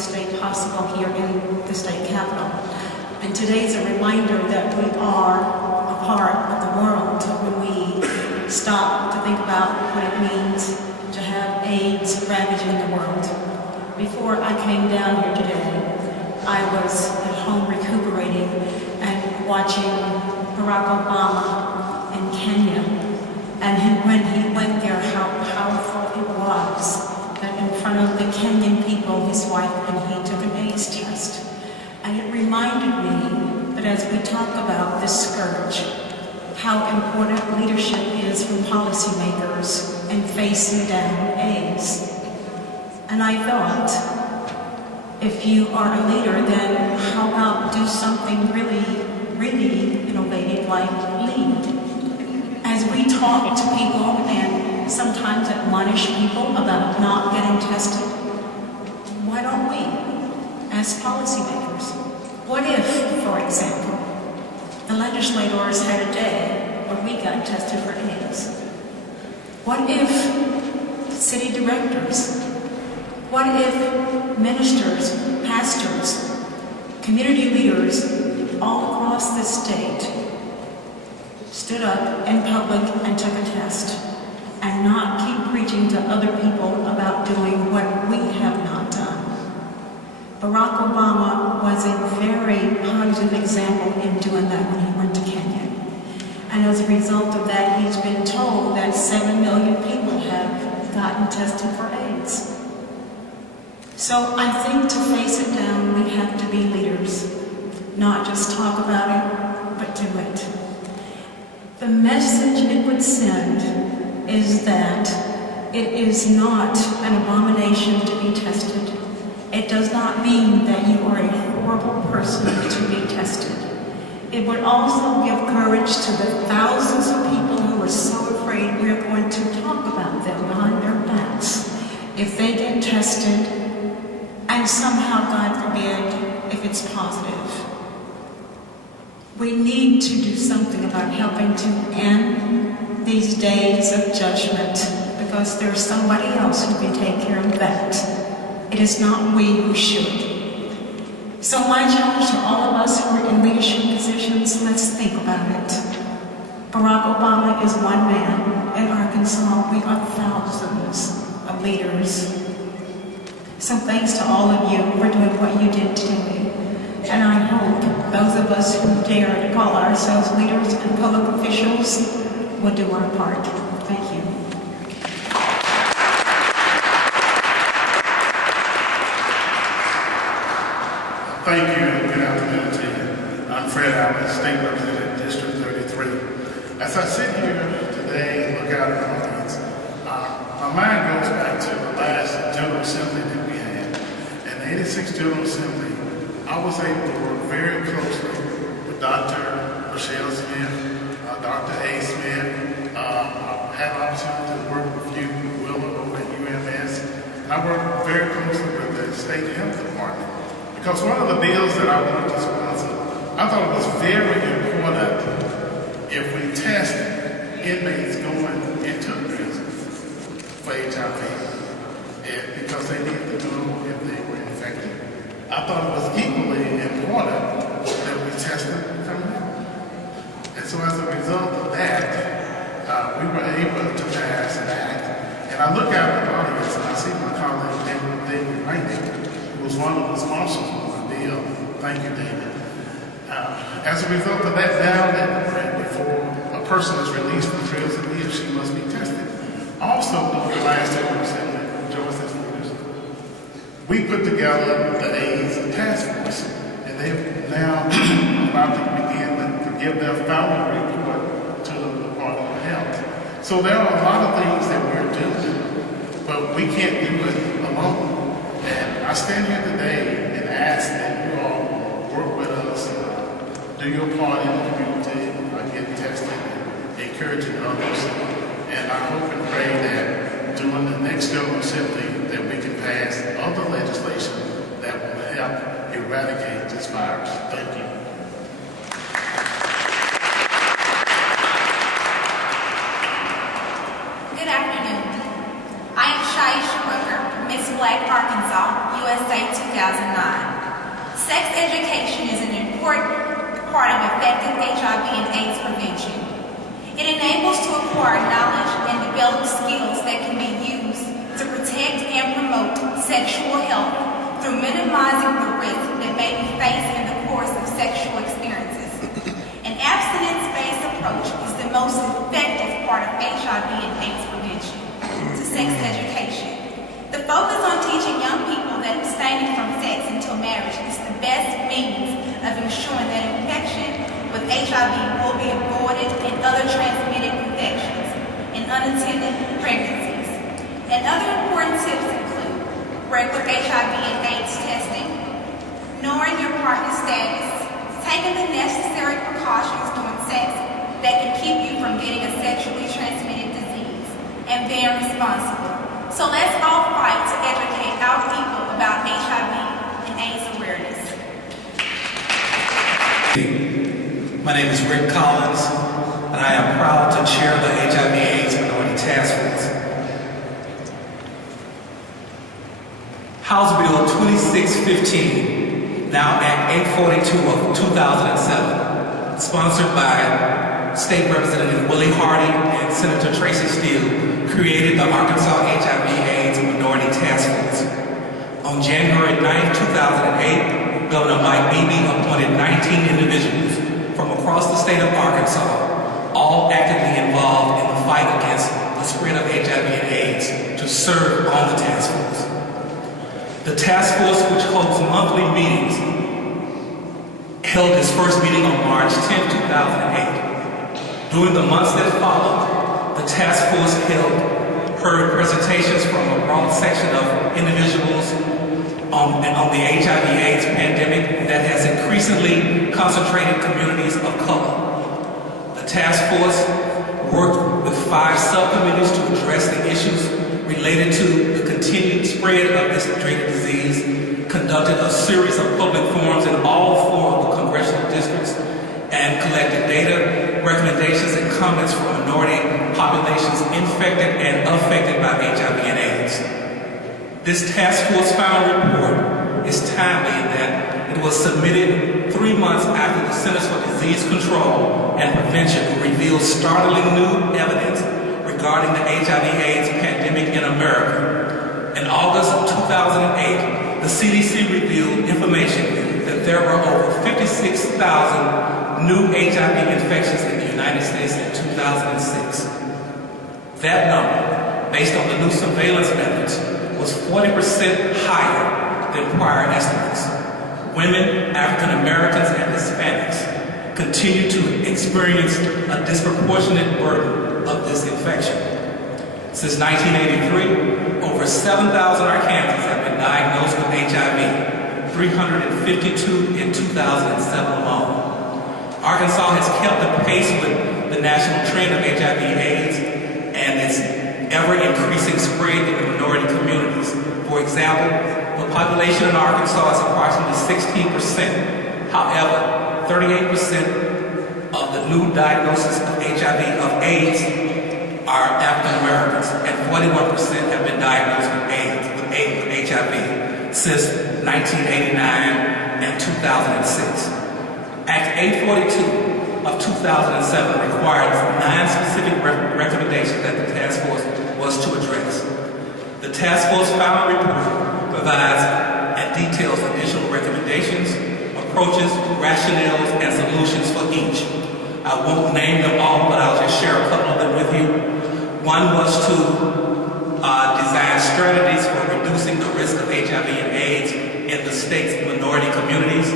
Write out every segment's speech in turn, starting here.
this day possible here in the state capitol. And today's a reminder that we are a part of the world when we stop to think about what it means to have AIDS ravaging the world. Before I came down here today, I was at home recuperating and watching Barack Obama in Kenya. And when he went there, how powerful it was that in front of the Kenyan people, his wife and he took an AIDS test. And it reminded me that as we talk about this scourge, how important leadership is from policymakers in facing down AIDS. And I thought, if you are a leader, then how about do something really innovative like lead? As we talk to people and sometimes admonish people about not getting tested, why don't we, as policymakers? What if, for example, the legislators had a day where we got tested for AIDS? What if city directors? What if ministers, pastors, community leaders all across this state stood up in public and took a test and not keep preaching to other people about doing what we have not done? Barack Obama was a very positive example in doing that when he went to Kenya. And as a result of that, he's been told that 7 million people have gotten tested for AIDS. So I think to face it down, we have to be leaders, not just talk about it, but do it. The message it would send is that it is not an abomination to be tested. It does not mean that you are a horrible person to be tested. It would also give courage to the thousands of people who are so afraid we are going to talk about them behind their backs if they get tested and somehow, God forbid, if it's positive. We need to do something about helping to end these days of judgment, because there's somebody else who can take care of that. It is not we who should. So my challenge to all of us who are in leadership positions, let's think about it. Barack Obama is one man. In Arkansas, we are thousands of leaders. So thanks to all of you for doing what you did today. And I hope those of us who dare to call ourselves leaders and public officials will do our part. Thank you. Thank you and good afternoon to you. I'm Fred Allen, State Representative, District 33. As I sit here today and look out at the audience, my mind goes back to the last General Assembly that we had. In the 86th General Assembly, I was able to work very closely with Dr. Rochelle Smith, Dr. A. Smith. I had an opportunity to work with you, Willa, over at UMS. And I worked very closely with the State Health Department. Because one of the bills that I wanted to sponsor, I thought it was very important if we test inmates going into prison for HIV, because they needed to know if they were infected. I thought it was equally important that we test them coming out. And so as a result of that, we were able to pass that. And I look out at the audience and I see my colleague, David Rankin, who was one of the sponsors of the bill. Thank you, David. As a result of that, now that before a person is released from prison, he or she must be tested. Also, during the last General Assembly, Joyce's leaders, we put together the AIDS task force, and they're now about to begin to give their final report to the Department of Health. So there are a lot of things that we're doing, but we can't do it alone. And I stand here today and ask that you all work with us, do your part in the community, get tested, encouraging others. And I hope and pray that during the next General Assembly that we can pass other legislation that will help eradicate this virus. Thank you. Good afternoon. I am Shiesha Rucker, Miss Black, Arkansas, USA 2000. 2009. Sex education is an important part of effective HIV and AIDS prevention. It enables to acquire knowledge and develop skills that can be used to protect and promote sexual health through minimizing the risk that may be faced in the course of sexual experiences. An abstinence-based approach is the most effective part of HIV and AIDS prevention to sex education. The focus on teaching young people that abstaining from sex until marriage is the best means of ensuring that infection with HIV will be avoided and other transmitted infections and unattended pregnancies. And other important tips include regular HIV and AIDS testing, knowing your partner's status, taking the necessary precautions during sex that can keep you from getting a sexually transmitted disease, and being responsible. So let's all fight to educate our people about HIV and AIDS awareness. My name is Rick Collins, and I am proud to chair the HIV/AIDS Minority Task Force. House Bill 2615, now Act 842 of 2007, sponsored by State Representative Willie Hardy and Senator Tracy Steele, created the Arkansas HIV/AIDS Minority Task Force. On January 9, 2008, Governor Mike Beebe appointed 19 individuals from across the state of Arkansas, all actively involved in the fight against the spread of HIV and AIDS, to serve on the task force. The task force, which holds monthly meetings, held its first meeting on March 10, 2008. During the months that followed, the task force heard presentations from a broad section of individuals on the HIV/AIDS pandemic that has increasingly concentrated communities of color. The task force worked with 5 subcommittees to address the issues related to the continued spread of this dreaded disease, conducted a series of public forums in all 4 of the congressional districts, and collected data, recommendations, and comments from minority populations infected and affected by HIV and AIDS. This task force final report is timely in that it was submitted 3 months after the Centers for Disease Control and Prevention revealed startling new evidence regarding the HIV/AIDS pandemic in America. In August of 2008, the CDC revealed information that there were over 56,000 new HIV infections in the United States in 2006. That number, based on the new surveillance methods, was 40% higher than prior estimates. Women, African Americans, and Hispanics continue to experience a disproportionate burden of this infection. Since 1983, over 7,000 Arkansans have been diagnosed with HIV, 352 in 2007 alone. Arkansas has kept the pace with the national trend of HIV/AIDS and its ever-increasing spread in the minority communities. For example, the population in Arkansas is approximately 16%. However, 38% of the new diagnoses of HIV/AIDS are African Americans, and 41% have been diagnosed with HIV since 1989 and 2006. Act 842 of 2007 required 9 specific recommendations that the task force was to address. The task force final report provides and details additional recommendations, approaches, rationales, and solutions for each. I won't name them all, but I'll just share a couple of them with you. One was to design strategies for reducing the risk of HIV and AIDS in the state's minority communities.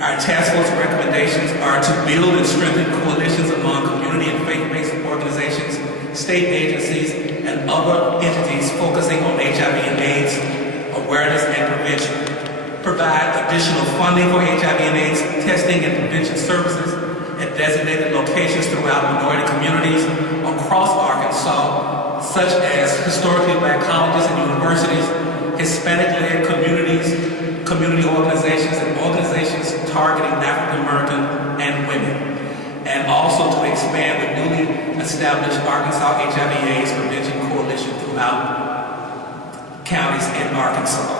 Our task force recommendations are to build and strengthen coalitions among community and faith-based organizations, state agencies, and other entities focusing on HIV and AIDS awareness and prevention. Provide additional funding for HIV and AIDS testing and prevention services at designated locations throughout minority communities across Arkansas, such as historically black colleges and universities, Hispanic-led communities, community organizations, and organizations targeting African American and women, and also to expand the newly established Arkansas HIV/AIDS Prevention Coalition throughout counties in Arkansas.